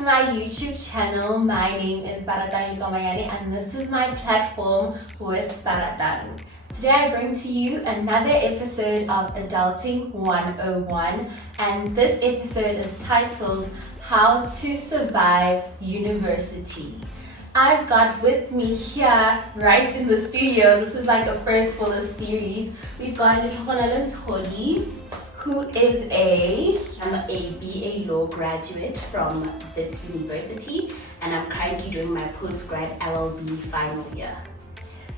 to my YouTube channel. My name is Baratang and this is my platform with Baratang. Today I bring to you another episode of Adulting 101, and this episode is titled How to Survive University. I've got with me here, right in the studio, this is like a first for the series, we've got Letlhogonolo Nthodi, who is I'm a BA Law graduate from this university, and I'm currently doing my postgrad LLB final year.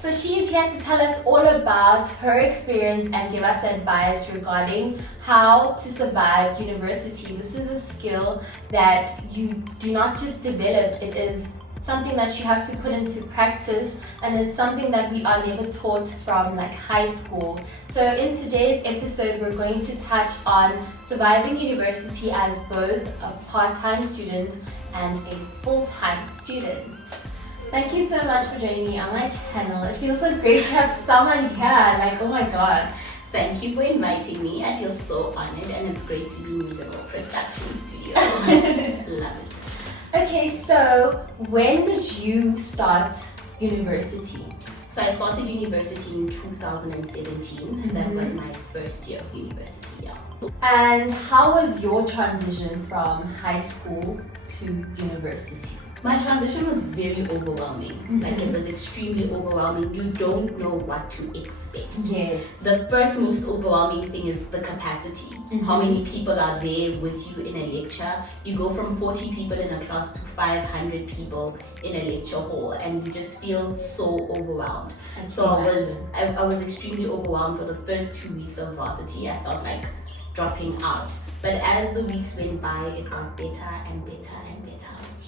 So she is here to tell us all about her experience and give us advice regarding how to survive university. This is a skill that you do not just develop, it is something that you have to put into practice, and it's something that we are never taught from like high school. So in today's episode, we're going to touch on surviving university as both a part-time student and a full-time student. Thank you so much for joining me on my channel. It feels so great to have someone here, like oh my gosh. Thank you for inviting me. I feel so honored, and it's great to be in the little production studio. Love it. Okay, so when did you start university? So I started university in 2017. That was my first year of university, yeah. And how was your transition from high school to university? My transition was very overwhelming. Like it was extremely overwhelming. You don't know what to expect. Yes. The first most overwhelming thing is the capacity. How many people are there with you in a lecture? You go from 40 people in a class to 500 people in a lecture hall, and you just feel so overwhelmed. So I was extremely overwhelmed for the first 2 weeks of varsity. I felt like dropping out. But as the weeks went by, it got better and better and better.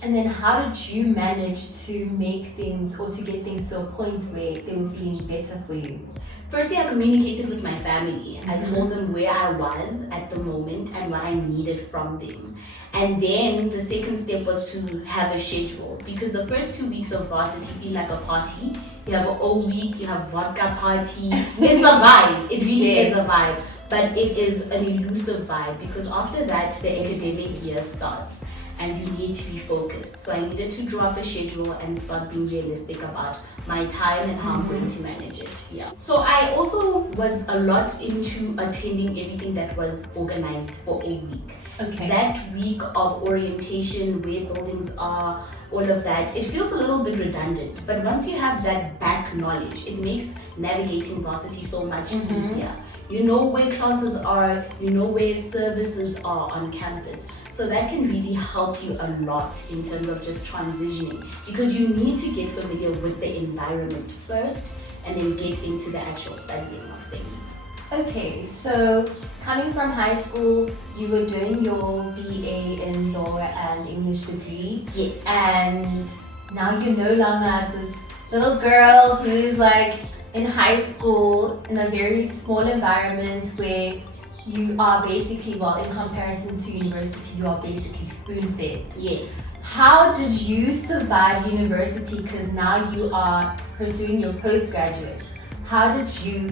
And then how did you manage to make things or to get things to a point where they were feeling better for you? Firstly, I communicated with my family. I told them where I was at the moment and what I needed from them. And then the second step was to have a schedule, because the first 2 weeks of varsity feel like a party. You have an all week, you have vodka party. It's a vibe. It really is a vibe. But it is an elusive vibe, because after that, the academic year starts and you need to be focused. So I needed to draw up a schedule and start being realistic about my time and how I'm going to manage it. Yeah. So I also was a lot into attending everything that was organized for a week. Okay. That week of orientation, where buildings are, all of that, it feels a little bit redundant. But once you have that back knowledge, it makes navigating varsity so much easier. You know where classes are, you know where services are on campus. So that can really help you a lot in terms of just transitioning, because you need to get familiar with the environment first and then get into the actual studying of things. Okay, so coming from high school, you were doing your BA in law and English degree. Yes. And now you're no longer this little girl who's like in high school in a very small environment where you are basically, well, in comparison to university, you are basically spoon-fed. Yes. How did you survive university? Because now you are pursuing your postgraduate. How did you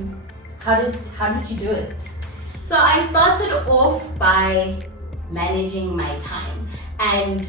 do it? So I started off by managing my time, and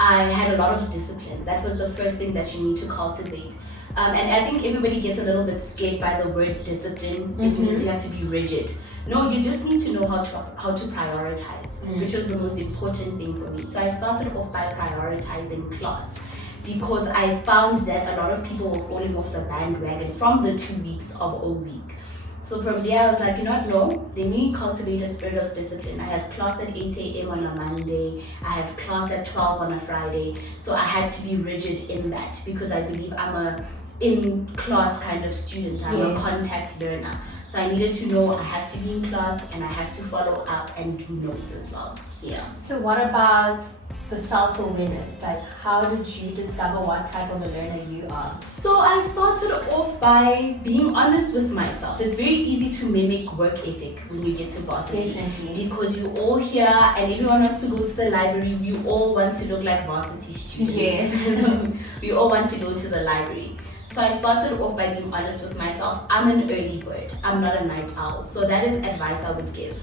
I had a lot of discipline. That was the first thing that you need to cultivate. And I think everybody gets a little bit scared by the word discipline. It means you have to be rigid. No, you just need to know how to prioritize, which was the most important thing for me. So I started off by prioritizing class, because I found that a lot of people were falling off the bandwagon from the 2 weeks of a week. So from there, I was like, you know what, no, let me cultivate a spirit of discipline. I have class at 8 a.m. on a Monday. I have class at 12 on a Friday. So I had to be rigid in that, because I believe I'm a in-class kind of student. I'm a contact learner. So I needed to know I have to be in class and I have to follow up and do notes as well. Yeah. So what about the self-awareness? Like, how did you discover what type of a learner you are? So I started off by being honest with myself. It's very easy to mimic work ethic when you get to varsity. Definitely. Because you all here and everyone wants to go to the library. We all want to look like varsity students. Yes. We all want to go to the library. So I started off by being honest with myself. I'm an early bird. I'm not a night owl. So that is advice I would give.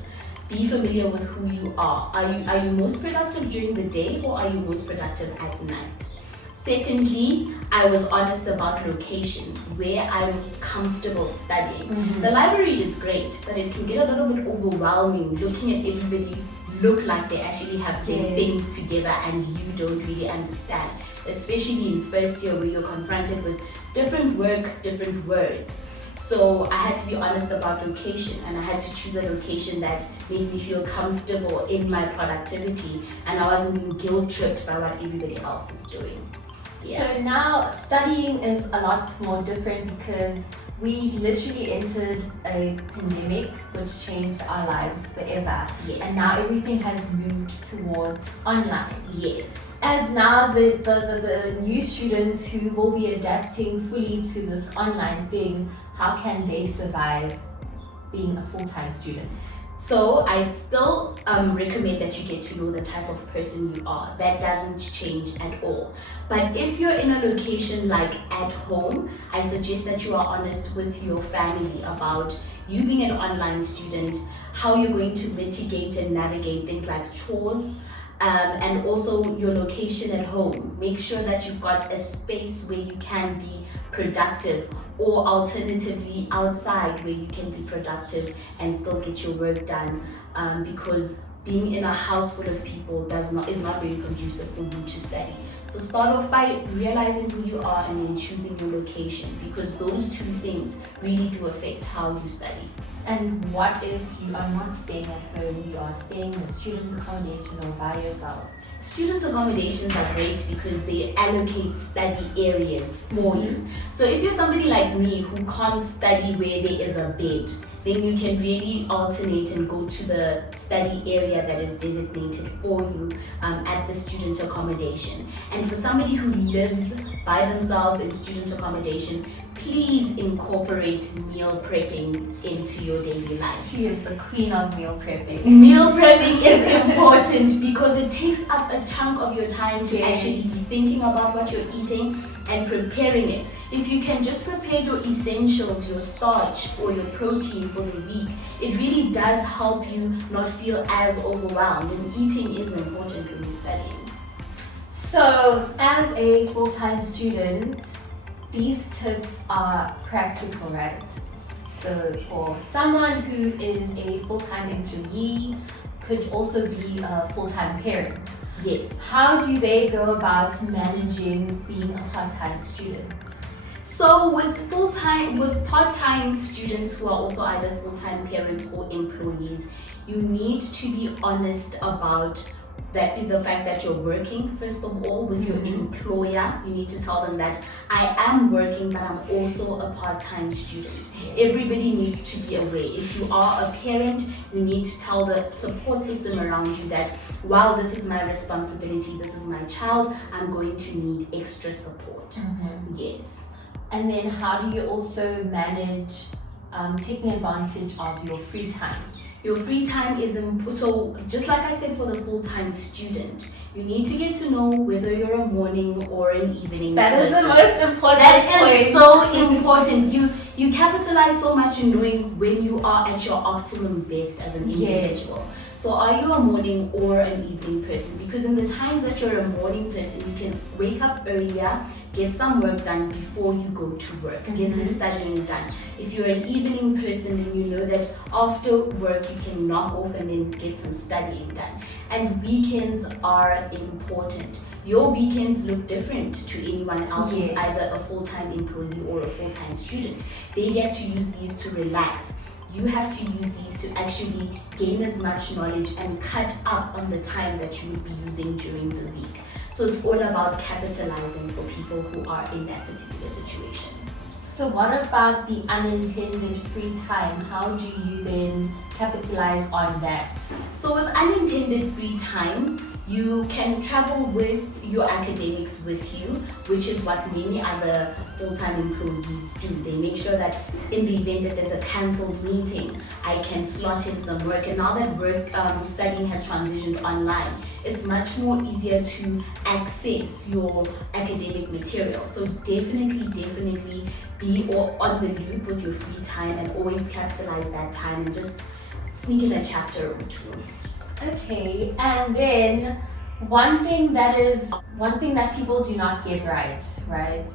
be familiar with who you are. Are you most productive during the day, or are you most productive at night? Secondly, I was honest about location, where I'm comfortable studying. The library is great, but it can get a little bit overwhelming looking at everybody look like they actually have their things together and you don't really understand, especially in first year where you're confronted with different work, different words. So I had to be honest about location, and I had to choose a location that made me feel comfortable in my productivity, and I wasn't being guilt tripped by what everybody else is doing. So now studying is a lot more different because we literally entered a pandemic which changed our lives forever. And now everything has moved towards online. As now the new students who will be adapting fully to this online thing, how can they survive being a full-time student? So I'd still recommend that you get to know the type of person you are. That doesn't change at all. But if you're in a location like at home, I suggest that you are honest with your family about you being an online student, how you're going to mitigate and navigate things like chores, and also your location at home. Make sure that you've got a space where you can be productive, or alternatively outside where you can be productive and still get your work done, because being in a house full of people is not very conducive for you to study. So start off by realizing who you are and then choosing your location, because those two things really do affect how you study. And what if you are not staying at home, you are staying in a student's accommodation or by yourself? Student accommodations are great because they allocate study areas for you. So if you're somebody like me who can't study where there is a bed, then you can really alternate and go to the study area that is designated for you at the student accommodation. And for somebody who lives by themselves in student accommodation, please incorporate meal prepping into your daily life. She is the queen of meal prepping. Meal prepping is important because it takes up a chunk of your time to actually be thinking about what you're eating and preparing it. If you can just prepare your essentials, your starch or your protein for the week, it really does help you not feel as overwhelmed, and eating is important when you're studying. So as a full-time student, these tips are practical, right? So for someone who is a full-time employee, could also be a full-time parent. Yes. How do they go about managing being a part-time student? So with part-time students who are also either full-time parents or employees, you need to be honest about the fact that you're working, first of all, with your employer. You need to tell them that I am working, but I'm also a part-time student. Everybody needs to be aware. If you are a parent, you need to tell the support system around you that while this is my responsibility, this is my child, I'm going to need extra support. Yes. And then how do you also manage taking advantage of your free time? Your free time is so just like I said for the full-time student, you need to get to know whether you're a morning or an evening person. That is the most important That is so important. You capitalize so much in knowing when you are at your optimum best as an individual. So are you a morning or an evening person? Because in the times that you're a morning person, you can wake up earlier, get some work done before you go to work, get some studying done. If you're an evening person, then you know that after work you can knock off and then get some studying done. And weekends are important. Your weekends look different to anyone else who's either a full-time employee or a full-time student. They get to use these to relax. You have to use these to actually gain as much knowledge and cut up on the time that you would be using during the week. So it's all about capitalizing for people who are in that particular situation. So what about the unintended free time? How do you then capitalize on that? So with unintended free time, you can travel with your academics with you, which is what many other full-time employees do. They make sure that in the event that there's a cancelled meeting, I can slot in some work. And now that studying has transitioned online, it's much more easier to access your academic material. So definitely be on the loop with your free time and always capitalize that time and just sneak in a chapter or two. Okay, and then one thing that people do not get right,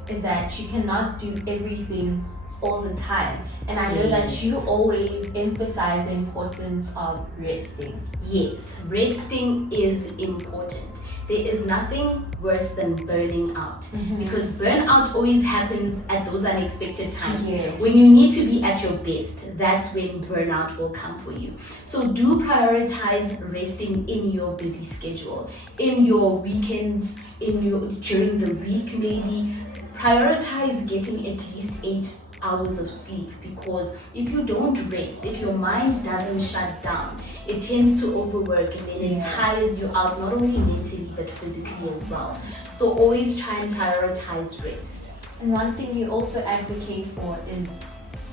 is that you cannot do everything all the time. And I know that you always emphasize the importance of resting. Yes, resting is important. There is nothing worse than burning out, because burnout always happens at those unexpected times. Yes. When you need to be at your best, that's when burnout will come for you. So do prioritize resting in your busy schedule, in your weekends, during the week maybe. Prioritize getting at least 8 hours of sleep, because if you don't rest, if your mind doesn't shut down, it tends to overwork, and then it tires you out, not only mentally but physically as well. So always try and prioritize rest. And one thing you also advocate for is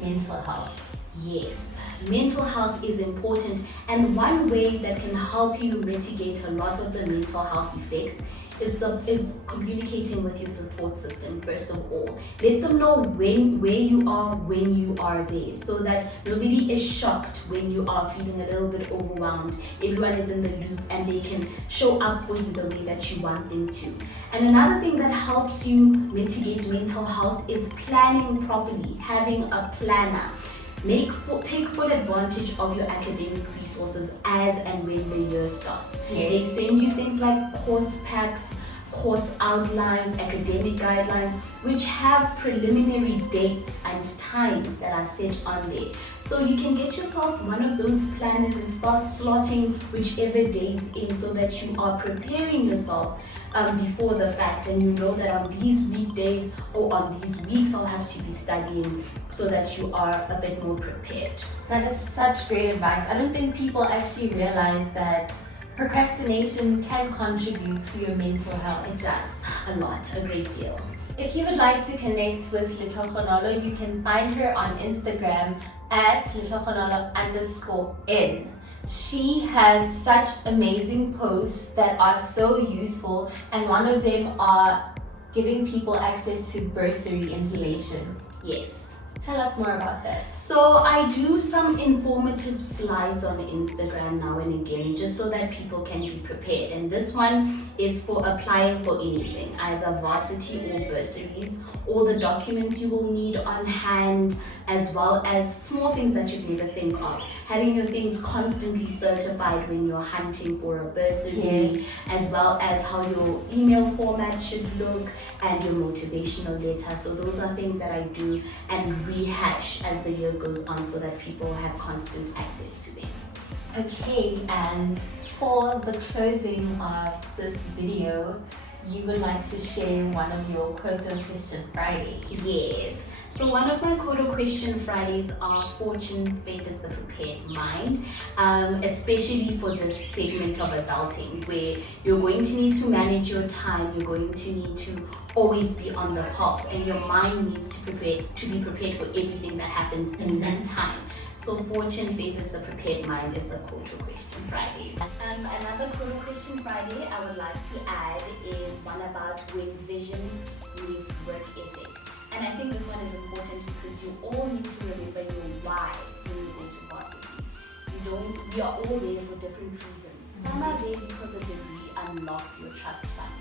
mental health. Yes, mental health is important, and one way that can help you mitigate a lot of the mental health effects is communicating with your support system first of all. Let them know where you are when you are there, so that nobody is shocked when you are feeling a little bit overwhelmed. Everyone is in the loop and they can show up for you the way that you want them to. And another thing that helps you mitigate mental health is planning properly, having a planner. Take full advantage of your academic resources as and when the year starts. Yes. They send you things like course packs, course outlines, academic guidelines, which have preliminary dates and times that are set on there. So you can get yourself one of those planners and start slotting whichever days in, so that you are preparing yourself before the fact, and you know that on these weekdays or on these weeks I'll have to be studying, so that you are a bit more prepared. That is such great advice. I don't think people actually realize that procrastination can contribute to your mental health. It does a lot, a great deal. If you would like to connect with Letlhogonolo, you can find her on Instagram at Letlhogonolo_N. She has such amazing posts that are so useful, and one of them are giving people access to bursary information. Yes. Tell us more about that. So I do some informative slides on Instagram now and again, just so that people can be prepared. And this one is for applying for anything, either varsity or bursaries, all the documents you will need on hand, as well as small things that you'd never think of. Having your things constantly certified when you're hunting for a bursary, as well as how your email format should look and your motivational letter. So those are things that I do and rehash as the year goes on, so that people have constant access to them. Okay, and for the closing of this video, you would like to share one of your quotes of Question Friday. Yes. So one of my quote of Question Fridays are fortune favors the prepared mind, especially for this segment of adulting, where you're going to need to manage your time, you're going to need to always be on the pulse, and your mind needs to be prepared for everything that happens in that time. So fortune favors the prepared mind is the quote of Question Friday. Another quote of Question Friday I would like to add is one about when vision meets work ethic. And I think this one is important because you all need to remember your why when you go to varsity. We are all there for different reasons. Some are there because a degree unlocks your trust fund,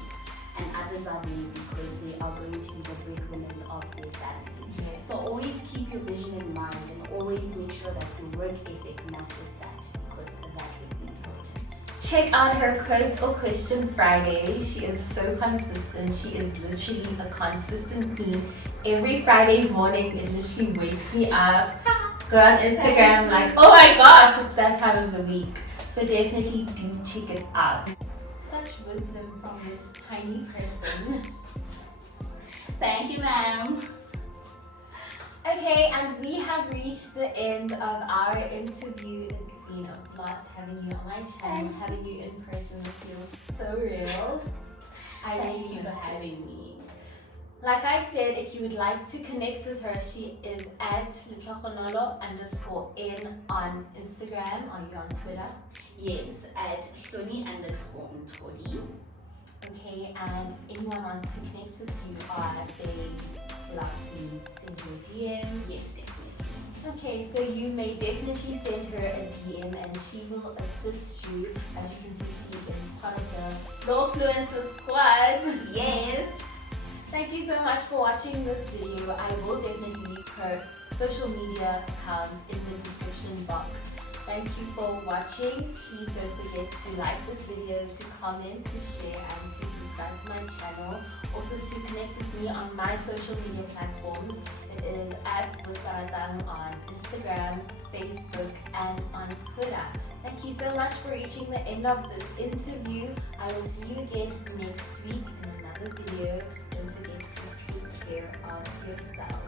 and others are there because they are going to be the breadwinners of their family. Yes. So always keep your vision in mind, and always make sure that your work ethic matches that, because that will be important. Check out her Quotes or Question Friday. She is so consistent. She is literally a consistent queen. Every Friday morning, it literally wakes me up. Go on Instagram, like, oh my gosh, it's that time of the week. So definitely do check it out. Such wisdom from this tiny person. Thank you, ma'am. Okay, and we have reached the end of our interview. It's been a blast having you on my channel, having you in person. This feels so real. Thank you for having me. Like I said, if you would like to connect with her, she is at Letlhogonolo_N on Instagram. Are you on Twitter? Yes, at Letlhogonolo_Nthodi. Okay, and if anyone wants to connect with you, are they allowed to send you a DM? Yes, definitely. Okay, so you may definitely send her a DM and she will assist you. As you can see, she is part of the Lawfluencer squad. Yes. Thank you so much for watching this video. I will definitely leave her social media accounts in the description box. Thank you for watching. Please don't forget to like this video, to comment, to share, and to subscribe to my channel. Also to connect with me on my social media platforms. It is @Baratang on Instagram, Facebook, and on Twitter. Thank you so much for reaching the end of this interview. I will see you again next week in another video. Don't forget to take care of yourself.